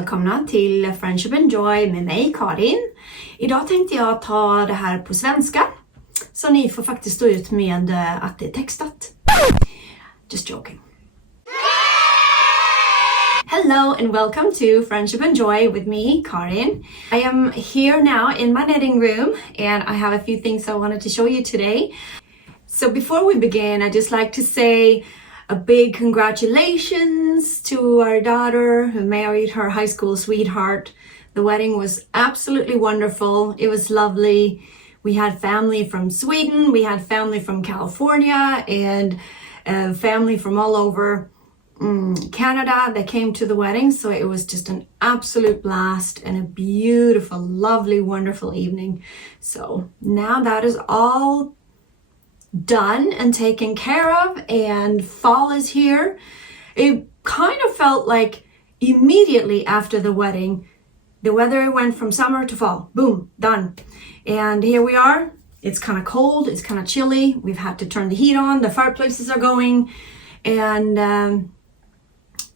välkomna till Friendship and Joy med mig Karin. Idag tänkte jag ta det här på svenska. Så ni får faktiskt stå ut med att det är textat. Just joking. Hello and welcome to Friendship and Joy with me, Karin. I am here now in my knitting room and I have a few things I wanted to show you today. So before we begin, I'd just like to say a big congratulations to our daughter who married her high school sweetheart. The wedding was absolutely wonderful. It was lovely. We had family from Sweden, we had family from California, and family from all over Canada that came to the wedding. So it was just an absolute blast and a beautiful, lovely, wonderful evening. So now that is all done and taken care of and fall is here. It kind of felt like immediately after the wedding, the weather went from summer to fall. Boom, done. And here we are. It's kind of cold, it's kind of chilly. We've had to turn the heat on, the fireplaces are going. And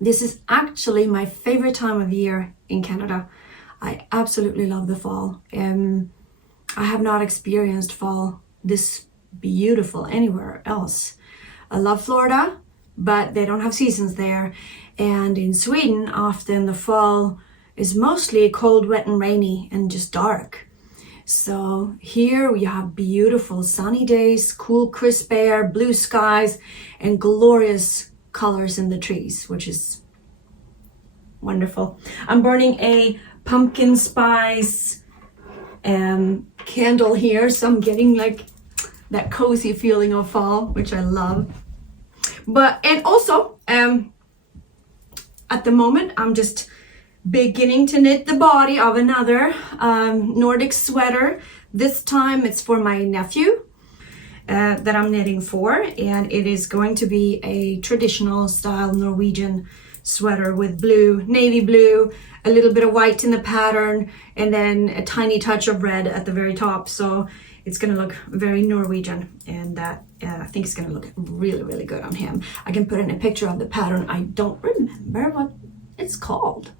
this is actually my favorite time of year in Canada. I absolutely love the fall. I have not experienced fall this beautiful anywhere else. I love Florida, but they don't have seasons there. And in Sweden, often the fall is mostly cold, wet and rainy and just dark. So here we have beautiful sunny days, cool, crisp air, blue skies, and glorious colors in the trees, which is wonderful. I'm burning a pumpkin spice candle here, so I'm getting like that cozy feeling of fall, which I love. And also at the moment I'm just beginning to knit the body of another Nordic sweater. This time it's for my nephew that I'm knitting for, and it is going to be a traditional style Norwegian sweater with blue, navy blue, a little bit of white in the pattern, and then a tiny touch of red at the very top. So it's going to look very Norwegian, and that I think it's going to look really, really good on him. I can put in a picture of the pattern. I don't remember what it's called,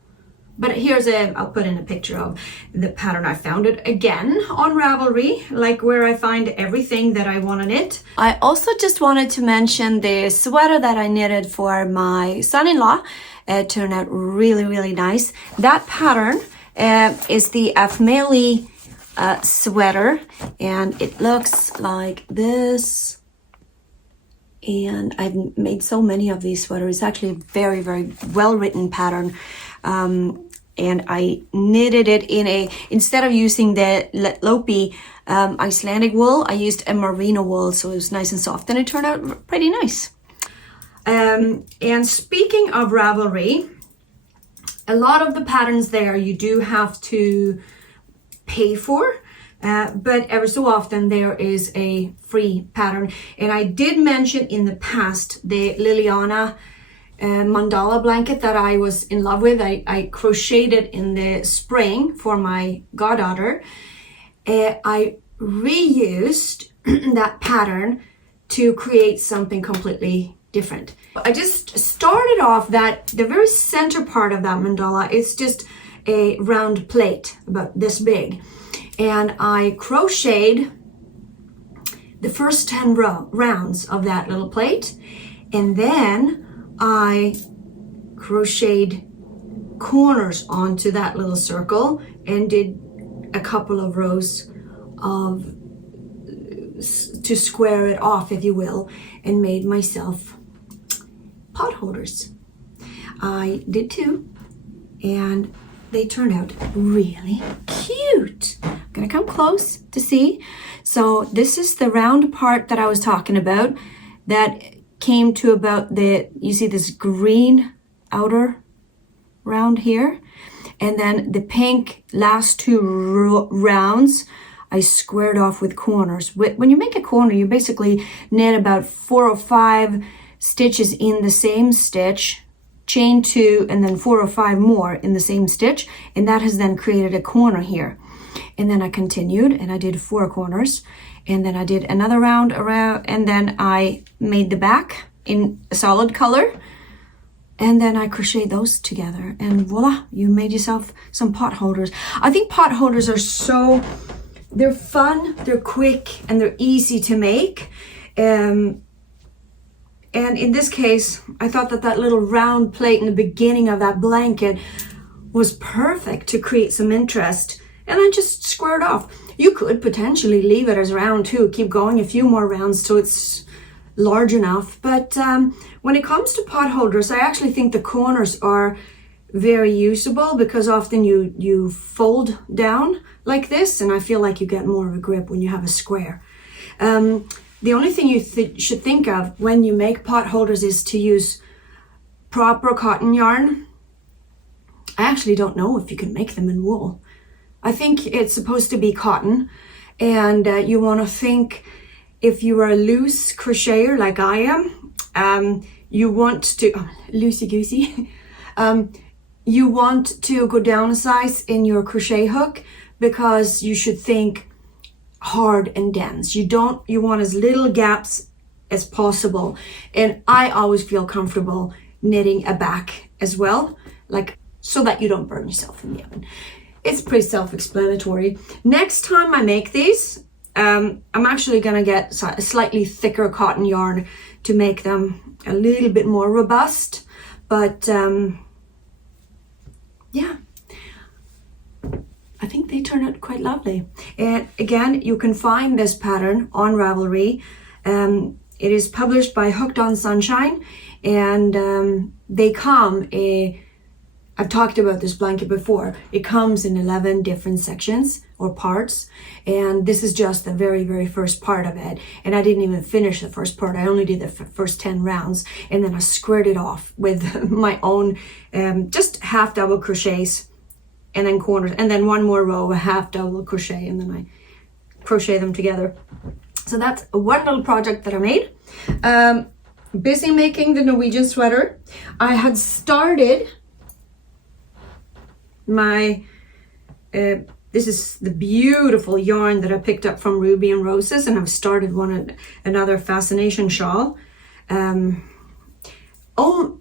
but I'll put in a picture of the pattern. I found it again on Ravelry, like where I find everything that I want to knit. I also just wanted to mention the sweater that I knitted for my son-in-law. It turned out really, really nice. That pattern is the Afmeli sweater, and it looks like this. And I've made so many of these sweaters. It's actually a very, very well written pattern. And I knitted it instead of using the Lopi Icelandic wool, I used a merino wool, so it was nice and soft, and it turned out pretty nice. And speaking of Ravelry, a lot of the patterns there you do have to pay for, but ever so often there is a free pattern. And I did mention in the past the Liliana mandala blanket that I was in love with. I crocheted in the spring for my goddaughter. I reused that pattern to create something completely different. I just started off that the very center part of that mandala is just a round plate about this big, and I crocheted the first 10 rounds of that little plate, and then I crocheted corners onto that little circle and did a couple of rows to square it off, if you will, and made myself pot holders. I did two, and they turned out really cute. I'm gonna come close to see. So this is the round part that I was talking about that came to about you see this green outer round here, and then the pink last two rounds I squared off with corners. When you make a corner, you basically knit about 4 or 5 stitches in the same stitch, chain 2, and then 4 or 5 more in the same stitch, and that has then created a corner here. And then I continued and I did 4 corners, and then I did another round around, and then I made the back in a solid color And then I crochet those together, and voila, you made yourself some pot holders. I think pot holders are they're fun, they're quick, and they're easy to make. And in this case, I thought that little round plate in the beginning of that blanket was perfect to create some interest. And I just squared off. You could potentially leave it as round too, keep going a few more rounds till it's large enough. But when it comes to pot holders, I actually think the corners are very usable, because often you fold down like this, and I feel like you get more of a grip when you have a square. The only thing you should think of when you make pot holders is to use proper cotton yarn. I actually don't know if you can make them in wool. I think it's supposed to be cotton, and you want to think, if you are a loose crocheter like I am, you want to, loosey-goosey, you want to go down a size in your crochet hook, because you should think hard and dense. You want as little gaps as possible. And I always feel comfortable knitting a back as well, like so that you don't burn yourself in the oven. It's pretty self-explanatory. Next time I make these, I'm actually gonna get a slightly thicker cotton yarn to make them a little bit more robust. But yeah, I think they turn out quite lovely. And again, you can find this pattern on Ravelry. It is published by Hooked on Sunshine, and they come I've talked about this blanket before. It comes in 11 different sections or parts, and this is just the very, very first part of it. And I didn't even finish the first part. I only did the first 10 rounds, and then I squared it off with my own just half double crochets, and then corners, and then one more row of half double crochet, and then I crochet them together. So that's one little project that I made. Busy making the Norwegian sweater. I had started this is the beautiful yarn that I picked up from Ruby and Roses, and I've started another fascination shawl.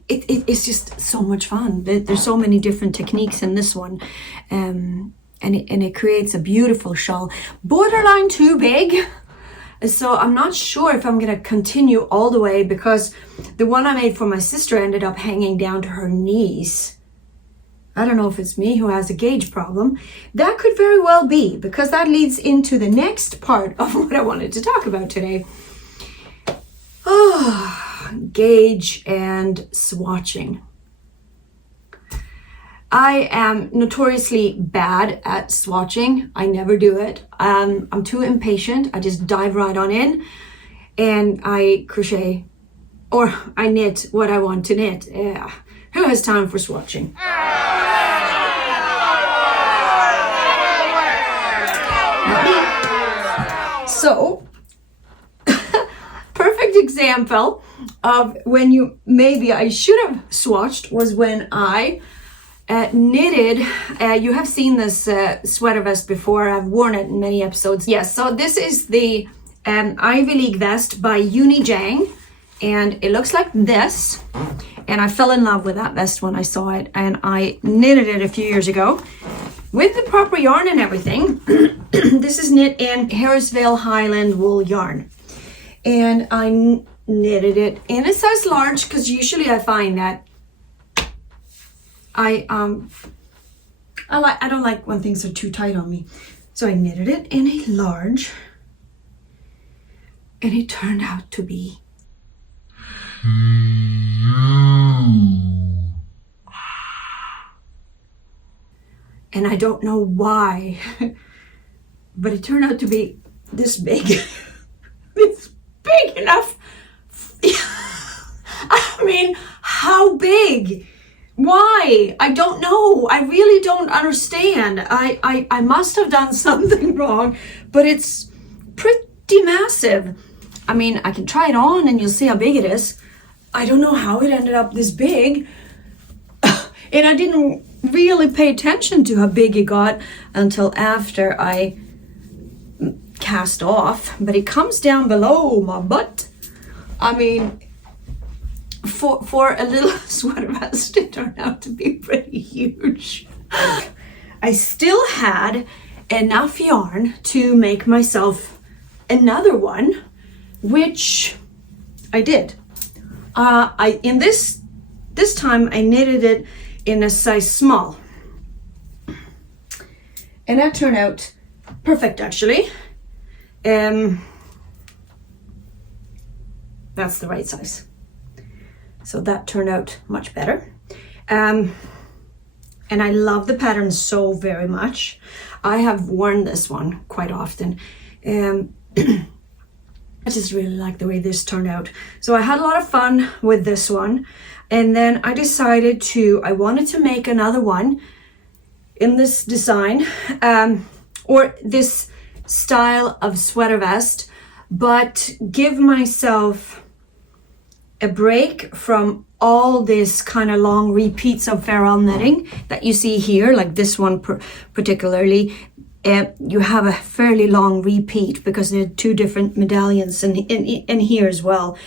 It's just so much fun. There's so many different techniques in this one, and it creates a beautiful shawl. Borderline too big, so I'm not sure if I'm gonna continue all the way, because the one I made for my sister ended up hanging down to her knees. I don't know if it's me who has a gauge problem. That could very well be, because that leads into the next part of what I wanted to talk about today. Gauge and swatching. I am notoriously bad at swatching. I never do it. I'm too impatient. I just dive right on in, and I crochet, or I knit what I want to knit. Who has time for swatching? So, perfect example of when I should have swatched was when I knitted. You have seen this sweater vest before. I've worn it in many episodes. Yes, so this is the Ivy League vest by Uni Jang, and it looks like this. And I fell in love with that vest when I saw it, and I knitted it a few years ago with the proper yarn and everything. This is knit in Harrisvale Highland wool yarn, and I knitted it in a size large, because usually I find that I don't like when things are too tight on me. So I knitted it in a large, and it turned out to be and I don't know why, but it turned out to be this big. It's big enough. I mean, how big? Why? I don't know. I really don't understand. I must have done something wrong, but it's pretty massive. I mean, I can try it on and you'll see how big it is. I don't know how it ended up this big. And I didn't really pay attention to how big it got until after I cast off. But it comes down below my butt. I mean, for a little sweater vest, it turned out to be pretty huge. I still had enough yarn to make myself another one, which I did. In this time I knitted it in a size small, and that turned out perfect actually. That's the right size. So that turned out much better. And I love the pattern so very much. I have worn this one quite often. I just really like the way this turned out. So I had a lot of fun with this one. And then I decided I wanted to make another one in this design, or this style of sweater vest, but give myself a break from all this kind of long repeats of farrell knitting that you see here, like this one particularly. You have a fairly long repeat because there are two different medallions in here as well.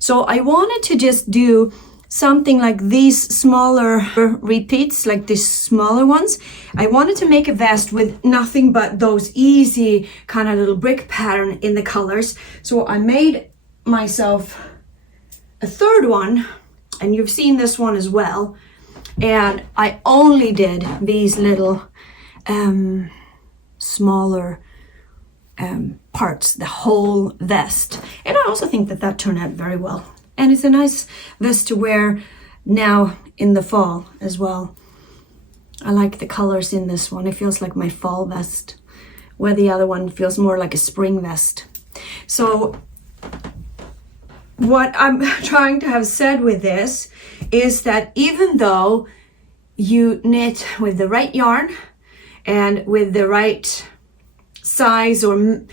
So I wanted to just do something like these smaller repeats, like these smaller ones. I wanted to make a vest with nothing but those easy kind of little brick pattern in the colors. So I made myself a third one, and you've seen this one as well. And I only did these little smaller parts, the whole vest. And I also think that turned out very well. And it's a nice vest to wear now in the fall as well. I like the colors in this one. It feels like my fall vest, where the other one feels more like a spring vest. So what I'm trying to have said with this is that even though you knit with the right yarn and with the right size, or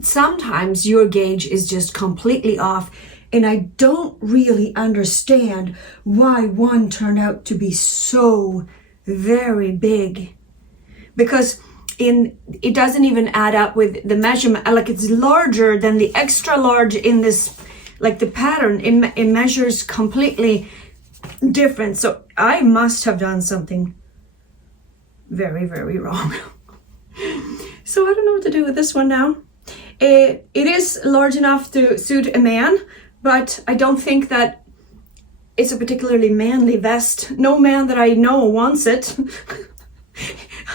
sometimes your gauge is just completely off, and I don't really understand why one turned out to be so very big, because it doesn't even add up with the measurement. Like, it's larger than the extra large in this, like the pattern, it measures completely different. So I must have done something very, very wrong. So I don't know what to do with this one now. It is large enough to suit a man, but I don't think that it's a particularly manly vest. No man that I know wants it.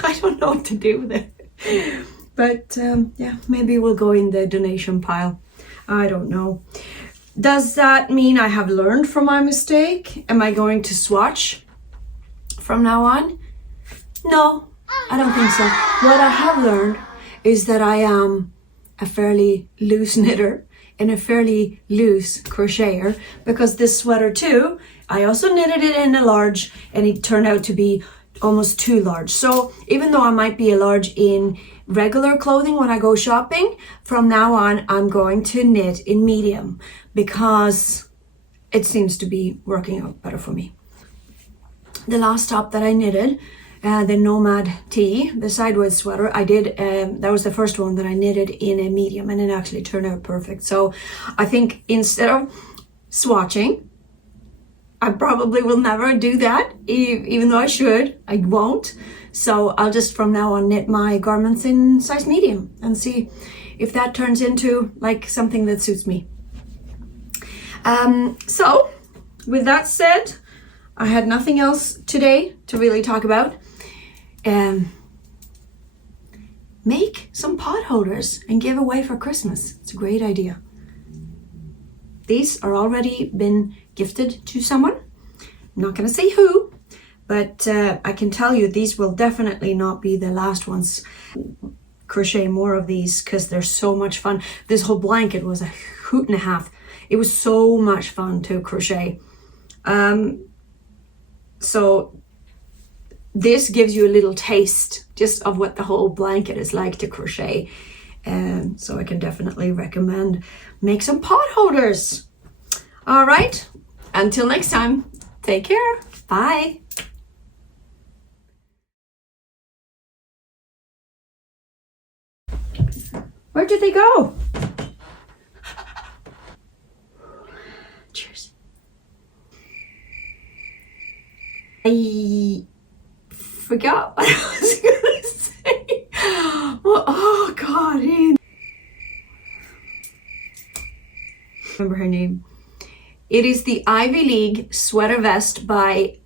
I don't know what to do with it. But yeah, maybe we'll go in the donation pile. I don't know. Does that mean I have learned from my mistake? Am I going to swatch from now on? No, I don't think so. What I have learned is that I am a fairly loose knitter and a fairly loose crocheter, because this sweater too, I also knitted it in a large and it turned out to be almost too large. So even though I might be a large in regular clothing when I go shopping, from now on I'm going to knit in medium because it seems to be working out better for me. The last top that I knitted, the Nomad Tee, the sideways sweater, I did, that was the first one that I knitted in a medium, and it actually turned out perfect. So I think instead of swatching, I probably will never do that, even though I should, I won't. So I'll just from now on knit my garments in size medium and see if that turns into like something that suits me. So with that said, I had nothing else today to really talk about. Make some pot holders and give away for Christmas. It's a great idea. These are already been gifted to someone. I'm not going to say who, but I can tell you these will definitely not be the last ones. Crochet more of these because they're so much fun. This whole blanket was a hoot and a half. It was so much fun to crochet. So this gives you a little taste just of what the whole blanket is like to crochet. So I can definitely recommend make some pot holders. All right, until next time, take care. Bye. Where did they go? Cheers. I forgot what I was gonna say. Well, oh God, remember her name. It is the Ivy League sweater vest by